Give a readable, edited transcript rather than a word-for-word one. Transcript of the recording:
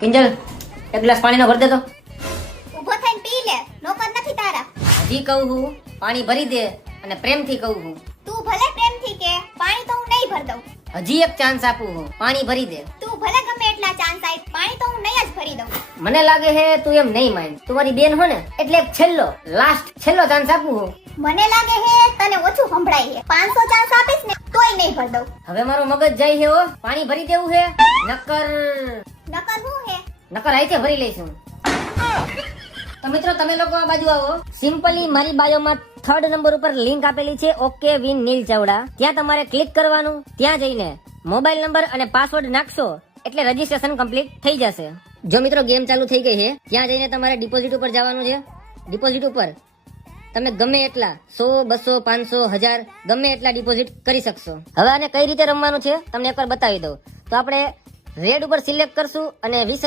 કિંજલ એક ગ્લાસ પાણીનો ભર દે તો. ઊભો થઈને પી લે, નોકર નથી તારા. હજી કહું છું પાણી ભરી દે અને પ્રેમથી કહું છું. તું ભલે પ્રેમથી કે પાણી તો હું નહીં ભર દઉં. હજી એક ચાન્સ આપું છું, પાણી ભરી દે. તું ભલે ગમે એટલા ચાન્સ આપ, પાણી તો હું નહીં જ ભરી દઉં. મને લાગે છે તું એમ નહીં માન. તું મારી બેન હો ને એટલે એક છેલ્લો ચાન્સ આપું છું. મને લાગે હે તને ઓછું સંભળાય છે. 500 ચાન્સ આપીશ ને તોય નહીં ભર દઉં. હવે મારું મગજ જાય છે હો, પાણી ભરી દેવું છે. નકર શું હે? આઈતે ભરી લઈશું. તો મિત્રો તમે લોકો આ બાજુ આવો. સિમ્પલી મારી બાયોમાં 3rd નંબર ઉપર લિંક આપેલી છે, ઓકે વિન નીલ ચાવડા. ત્યાં તમારે ક્લિક કરવાનું. ત્યાં જઈને મોબાઈલ નંબર અને પાસવર્ડ નાખશો એટલે રજીસ્ટ્રેશન કમ્પ્લીટ થઈ જશે. જો મિત્રો ગેમ ચાલુ થઈ ગઈ છે, ત્યાં જઈને તમારે ડિપોઝિટ ઉપર જવાનું છે. ડિપોઝિટ ઉપર તમે ગમે એટલા 100, 200, 500, 1000 ગમે એટલા ડિપોઝિટ કરી શકશો. હવે આને કઈ રીતે રમવાનું છે તમને એકવાર બતાવી દઉં. તો આપણે રેડ ઉપર સિલેક્ટ કરશું અને 20,000